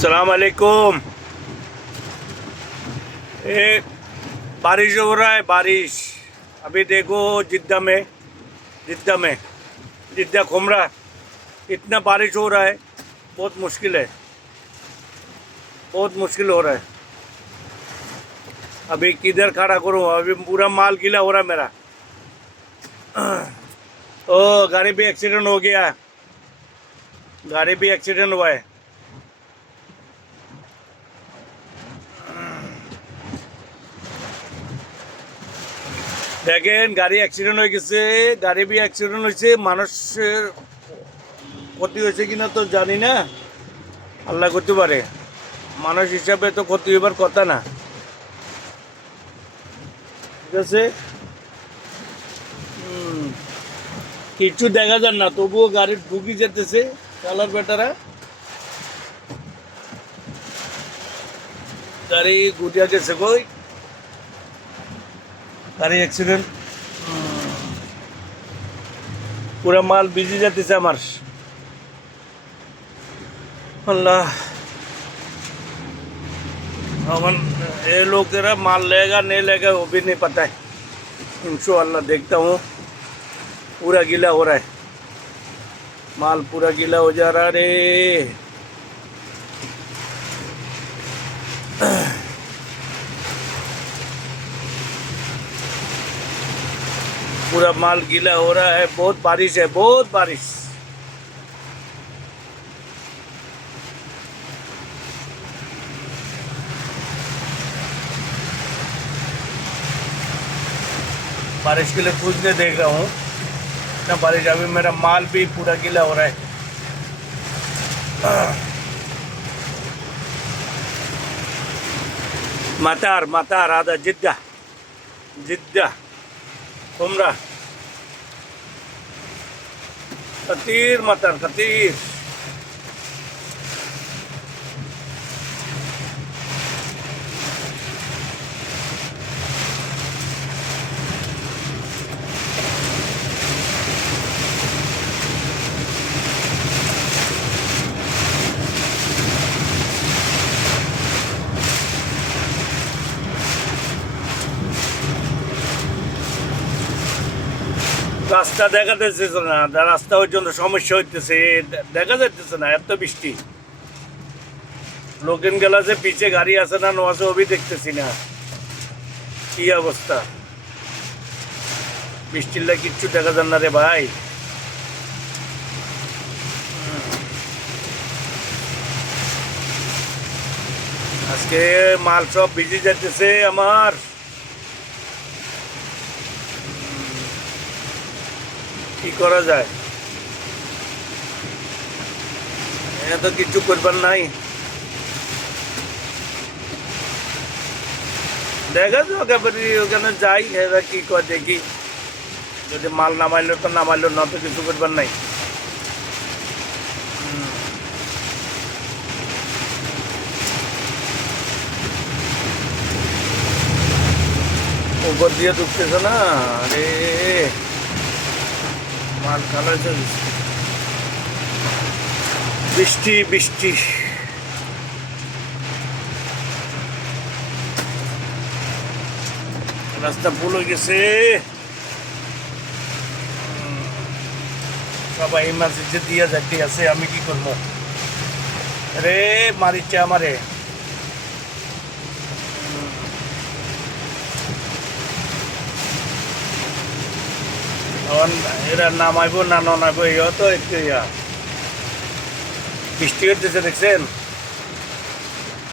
सलाम अलैकुम। ये बारिश हो रहा है, बारिश। अभी देखो जिद्दा में जिद्दा खुमरा इतना बारिश हो रहा है, बहुत मुश्किल है, बहुत मुश्किल हो रहा है। अभी किधर खड़ा करूँ, अभी पूरा माल गीला हो रहा है मेरा। ओ गाड़ी भी एक्सीडेंट हो गया, गाड़ी भी एक्सीडेंट हुआ है। দেখেন গাড়ি অ্যাক্সিডেন্ট হয়ে গেছে, গাড়ি বি অ্যাক্সিডেন্ট হয়েছে, মানুষের ক্ষতি হয়েছে কিনা তো জানি না, আল্লাহ করতে পারে। মানুষ হিসাবে তো ক্ষতি হবার কথা না, ঠিক আছে। কিছু দেখা যান না, তবুও গাড়ি ঢুকি যেতেছে চালার বেটারা, গাড়ি গুটিয়া গেছে কই, গাড়ি অ্যাক্সিডেন্ট। पूरा माल बिजी जाते से हमार। अल्लाह, अपन ये लोग तेरा माल लेगा नहीं लेगा वो भी नहीं पता है। इंशाअल्लाह देखता हूँ। पूरा गीला हो रहा है, माल पूरा गीला हो जा रहा रे। पूरा माल गीला हो रहा है, बहुत बारिश है, बहुत बारिश। बारिश के लिए पूछने देख रहा हूँ ना, बारिश। अभी मेरा माल भी पूरा गीला हो रहा है। मतार आधा जिद्दा खुमरा खतीर। রাস্তা দেখা যাচ্ছে না, রাস্তা পর্যন্ত সমস্যা হইতেছে, দেখা যাইতেছে না, এত বৃষ্টি। লোকেন গেলা যে পিছে গাড়ি আছে না নো আছে, ওবি দেখতেছি না, কি অবস্থা। বৃষ্টির লাগে কিচ্ছু দেখা যান না রে ভাই। আজকে মাল সব ভিজে যাইতেছে আমার। কি করা যায়, এটা তো কিছু করবার নাই। দেখা যাক, ওখানে যাই, এরা কি করে দেখি। যদি মাল নামাইলো তো নামাইলো, না তো কিছু করবার নাই। উপর দিয়ে ঢুকতেছে না, আরে মাল খালা বৃষ্টি। রাস্তা ফুল হয়ে গেছে, সবাই ইমার্জেন্সি দিয়ে যাইতে আছে, আমি কি করবো রে, মারিচ্ছে আমারে। এরা নামাইবো না নামাইবো, এই তো একটু বৃষ্টি হচ্ছে দেখছেন।